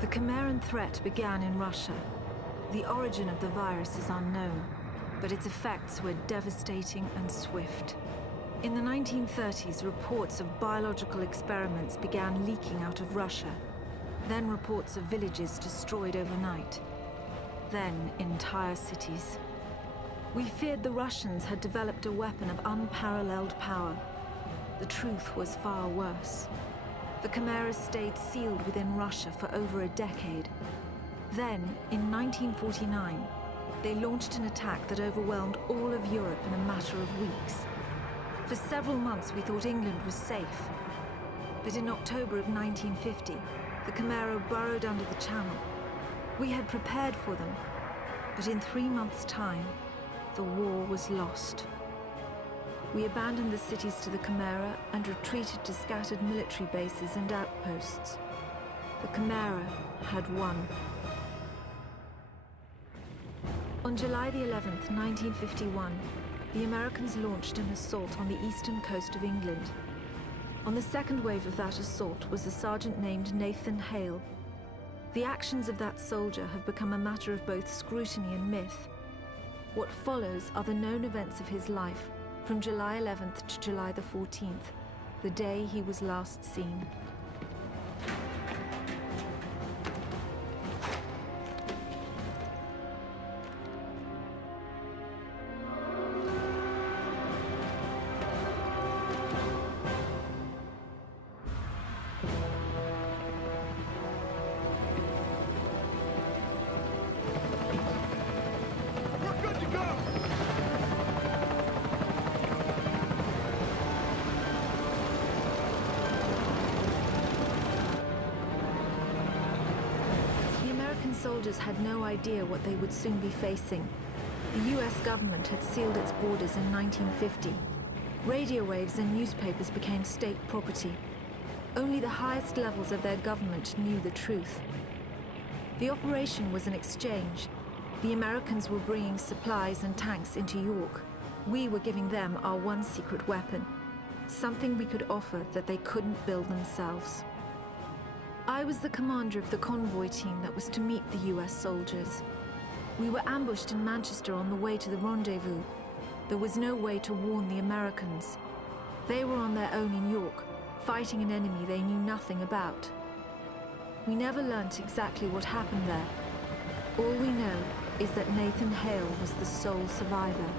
The Chimeran threat began in Russia. The origin of the virus is unknown, but its effects were devastating and swift. In the 1930s, reports of biological experiments began leaking out of Russia. Then reports of villages destroyed overnight. Then entire cities. We feared the Russians had developed a weapon of unparalleled power. The truth was far worse. The Chimeras stayed sealed within Russia for over a decade. Then, in 1949, they launched an attack that overwhelmed all of Europe in a matter of weeks. For several months, we thought England was safe. But in October of 1950, the Chimera burrowed under the Channel. We had prepared for them, but in 3 months' time, the war was lost. We abandoned the cities to the Chimera and retreated to scattered military bases and outposts. The Chimera had won. On July the 11th, 1951, the Americans launched an assault on the eastern coast of England. On the second wave of that assault was a sergeant named Nathan Hale. The actions of that soldier have become a matter of both scrutiny and myth. What follows are the known events of his life, from July 11th to July the 14th, the day he was last seen. Soldiers had no idea what they would soon be facing. The US government had sealed its borders in 1950. Radio waves and newspapers became state property. Only the highest levels of their government knew the truth. The operation was an exchange. The Americans were bringing supplies and tanks into York. We were giving them our one secret weapon, something we could offer that they couldn't build themselves. I was the commander of the convoy team that was to meet the US soldiers. We were ambushed in Manchester on the way to the rendezvous. There was no way to warn the Americans. They were on their own in York, fighting an enemy they knew nothing about. We never learnt exactly what happened there. All we know is that Nathan Hale was the sole survivor.